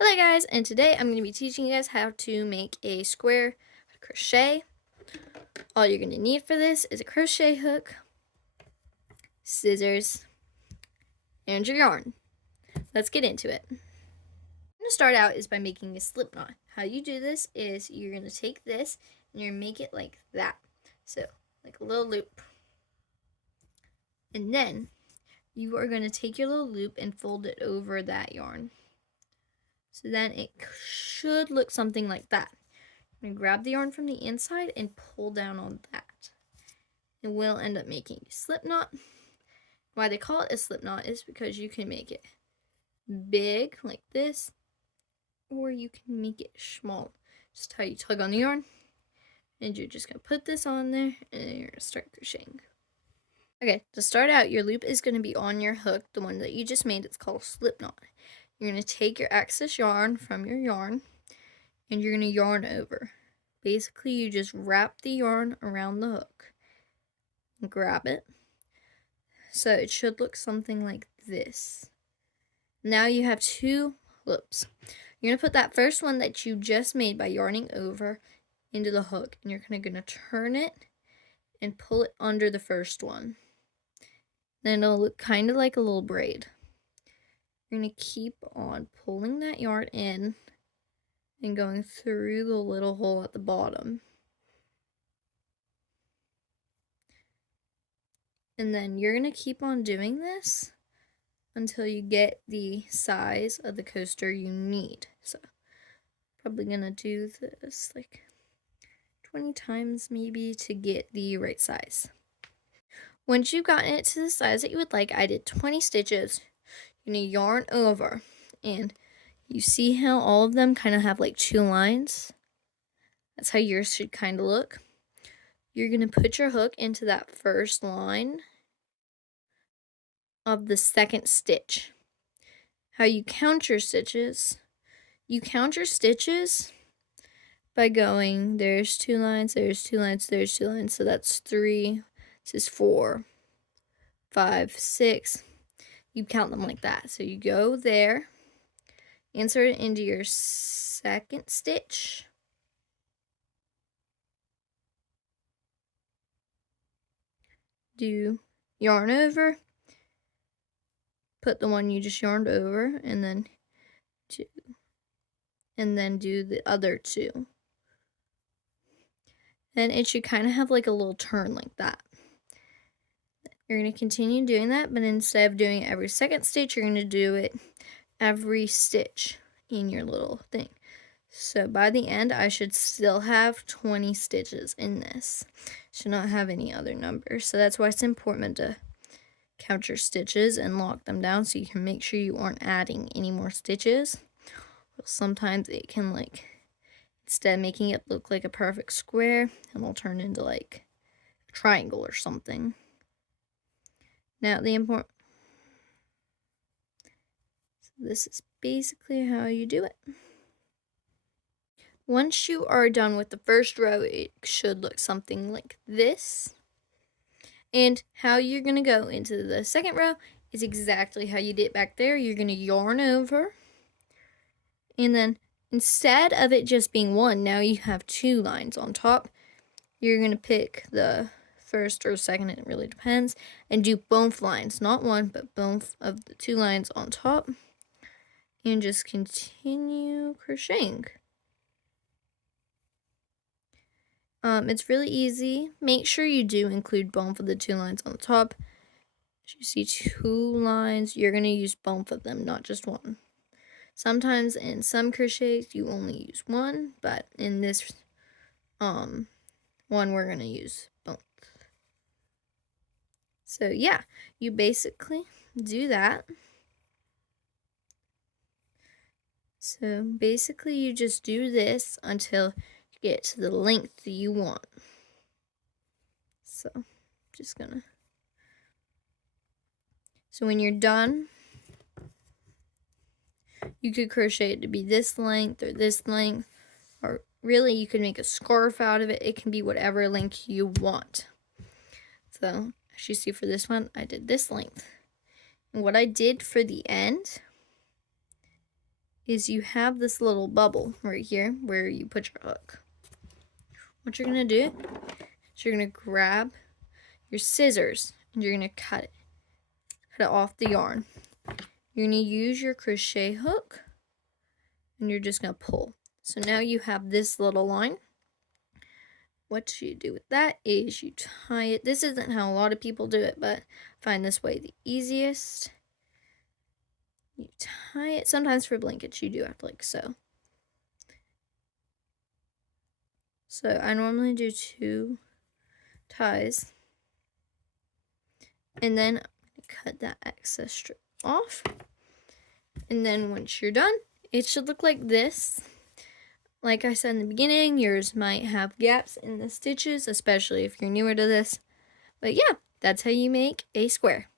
Hello guys, and today I'm going to be teaching you guys how to make a square crochet. All you're going to need for this is a crochet hook, scissors, and your yarn. Let's get into it. I'm going to start out is by making a slip knot. How you do this is you're going to take this and you're going to make it like that. So, like a little loop. And then you are going to take your little loop and fold it over that yarn. So then it should look something like that. I'm going to grab the yarn from the inside and pull down on that. It will end up making a slip knot. Why they call it a slip knot is because you can make it big like this, or you can make it small. Just how you tug on the yarn, and you're just going to put this on there, and then you're going to start crocheting. Okay, to start out, your loop is going to be on your hook, the one that you just made. It's called a slip knot. You're going to take your excess yarn from your yarn, and you're going to yarn over. Basically, you just wrap the yarn around the hook and grab it. So it should look something like this. Now you have two loops. You're going to put that first one that you just made by yarning over into the hook, and you're kind of going to turn it and pull it under the first one. Then it'll look kind of like a little braid. You're going to keep on pulling that yarn in and going through the little hole at the bottom. And then you're going to keep on doing this until you get the size of the coaster you need. So, probably going to do this like 20 times maybe to get the right size. Once you've gotten it to the size that you would like, I did 20 stitches. You're going to yarn over, and you see how all of them kind of have like two lines? That's how yours should kind of look. You're going to put your hook into that first line of the second stitch. How you count your stitches? You count your stitches by going, there's two lines, there's two lines, there's two lines. So that's 3, this is 4, 5, 6. You count them like that. So you go there, insert it into your second stitch. Do yarn over, put the one you just yarned over, and then do the other two. And it should kind of have like a little turn like that. You're going to continue doing that, but instead of doing it every second stitch, you're going to do it every stitch in your little thing. So by the end, I should still have 20 stitches in this. Should not have any other numbers. So that's why it's important to count your stitches and lock them down so you can make sure you aren't adding any more stitches. Sometimes it can, like, instead of making it look like a perfect square, it'll turn into like a triangle or something. Now this is basically how you do it. Once you are done with the first row, it should look something like this. And how you're going to go into the second row is exactly how you did back there. You're going to yarn over, and then instead of it just being one, now you have two lines on top. You're going to pick the first or second, it really depends, and do both lines, not one, but both of the two lines on top, and just continue crocheting. It's really easy. Make sure you do include both of the two lines on the top. As you see two lines, you're going to use both of them, not just one. Sometimes in some crochets you only use one, but in this one we're going to use both. So yeah, you basically do that. So basically you just do this until you get to the length you want. So just gonna, so when you're done, you could crochet it to be this length or this length, or really you could make a scarf out of it. It can be whatever length you want. So as you see for this one, I did this length. And what I did for the end is you have this little bubble right here where you put your hook. What you're going to do is you're going to grab your scissors and you're going to cut it off the yarn. You're going to use your crochet hook and you're just going to pull. So now you have this little line. What you do with that is you tie it. This isn't how a lot of people do it, but I find this way the easiest. You tie it. Sometimes for blankets you do have to like sew. So I normally do 2 ties. And then I'm going to cut that excess strip off. And then once you're done, it should look like this. Like I said in the beginning, yours might have gaps in the stitches, especially if you're newer to this. But yeah, that's how you make a square.